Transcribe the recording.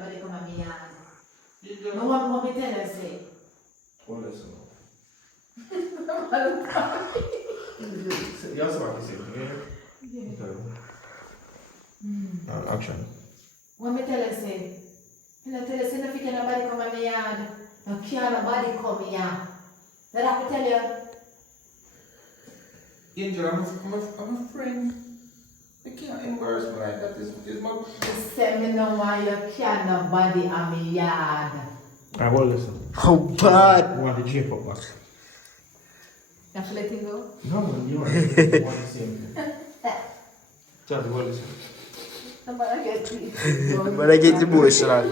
nobody come at me yard. No one want me tell her say. What lesson? You also want to say, yeah? Action. What me tell her say? You know, tell her say no fit nobody come at me yard. No care nobody come here. That I can tell you. Angel, I'm a friend. I can't embarrass me like that. It's my... You say me no want you care nobody at me yard. I will listen. How bad? You want the J pop back? You have to let him go? No, man, you want the same thing. Tell me what listen. Nobody get you. But I get emotional.